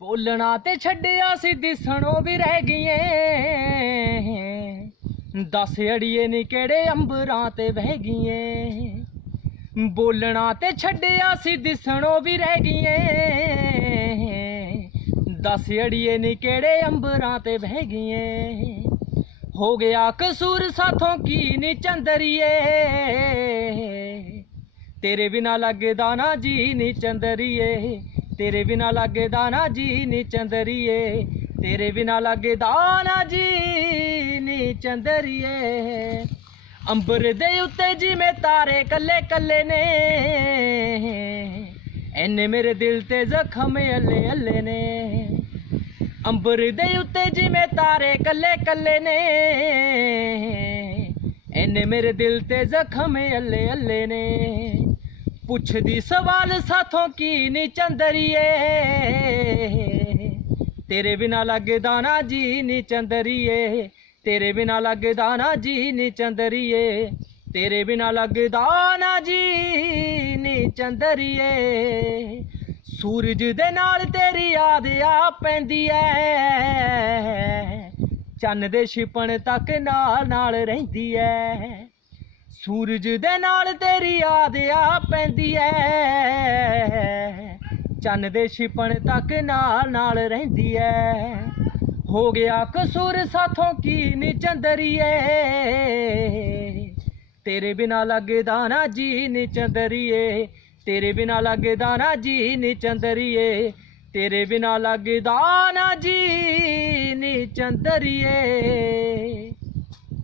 ਬੋਲਣਾ ਤੇ ਛੱਡਿਆ ਸੀ ਦਿਸਣੋਂ ਵੀ ਰਹਿ ਗਈਏ। ਦੱਸ ਅੜੀਏ ਨੀ ਕਿਹੜੇ ਅੰਬਰਾਂ ਤੇ ਵਹਿ ਗਈਏ। ਬੋਲਣਾ ਤੇ ਛੱਡਿਆ ਸੀ ਦਿਸਣੋਂ ਵੀ ਰਹਿ ਗਈਏ। ਦਸ ਅੜੀਏ ਨੀ ਕਿਹੜੇ ਅੰਬਰਾਂ ਤੇ ਵਹਿ ਗਈਏ। ਹੋ ਗਿਆ ਕਸੂਰ ਸਾਥੋਂ ਕੀ ਨੀ ਚੰਦਰੀਏ। ਤੇਰੇ ਬਿਨਾ ਲੱਗਦਾ ਨਾ ਜੀ ਨੀ ਚੰਦਰੀਏ। ਤੇਰੇ ਬਿਨਾ ਲੱਗਦਾ ਨਾ ਜੀ ਨੀ ਚੰਦਰੀਏ। ਤੇਰੇ ਬਿਨਾ ਲੱਗਦਾ ਨਾ ਜੀ ਨੀ ਚੰਦਰੀਏ। ਅੰਬਰ ਦੇ ਉੱਤੇ ਜਿਵੇਂ ਤਾਰੇ ਕੱਲੇ ਕੱਲੇ ਨੇ। ਐਨੇ ਮੇਰੇ ਦਿਲ ਤੇ ਜ਼ਖਮ ਅੱਲੇ ਅੱਲੇ ਨੇ। ਅੰਬਰ ਦੇ ਉੱਤੇ ਜਿਵੇਂ ਤਾਰੇ ਕੱਲੇ ਕੱਲੇ ਨੇ। ਐਨੇ ਮੇਰੇ ਦਿਲ ਤੇ ਜ਼ਖਮ ਅੱਲੇ ਅੱਲੇ ਨੇ। ਪੁੱਛਦੀ ਸਵਾਲ ਸਾਥੋਂ ਕੀ ਨੀ ਚੰਦਰੀਏ? ਤੇਰੇ ਬਿਨਾ ਲੱਗਦਾ ਨਾ ਜੀ ਨੀ ਚੰਦਰੀਏ। ਤੇਰੇ ਬਿਨਾ ਲੱਗਦਾ ਨਾ ਜੀ ਨੀ ਚੰਦਰੀਏ। ਤੇਰੇ ਬਿਨਾ ਲੱਗਦਾ ਨਾ ਜੀ ਨੀ ਚੰਦਰੀਏ। ਸੂਰਜ ਦੇ ਨਾਲ ਤੇਰੀ ਯਾਦ ਆ ਪੈਂਦੀ ਐ ਚੰਨ ਦੇ ਛਿਪਣ ਤੱਕ ਨਾਲ ਨਾਲ ਰਹਿੰਦੀ ਐ ਸੂਰਜ ਦੇ ਨਾਲ ਤੇਰੀ ਯਾਦ ਆ ਪੈਂਦੀ ਐ। ਚੰਨ ਦੇ ਛਿਪਣ ਤੱਕ ਨਾਲ ਨਾਲ ਰਹਿੰਦੀ ਐ। ਹੋ ਗਿਆ ਕਸੂਰ ਸਾਥੋਂ ਕੀ ਨੀ ਚੰਦਰੀਏ। ਤੇਰੇ ਬਿਨਾ ਲੱਗਦਾ ਨਾ ਜੀ ਨੀ ਚੰਦਰੀਏ। ਤੇਰੇ ਬਿਨਾ ਲੱਗਦਾ ਨਾ ਜੀ ਨੀ ਚੰਦਰੀਏ। ਤੇਰੇ ਬਿਨਾ ਲੱਗਦਾ ਨਾ ਜੀ ਨੀ ਚੰਦਰੀਏ।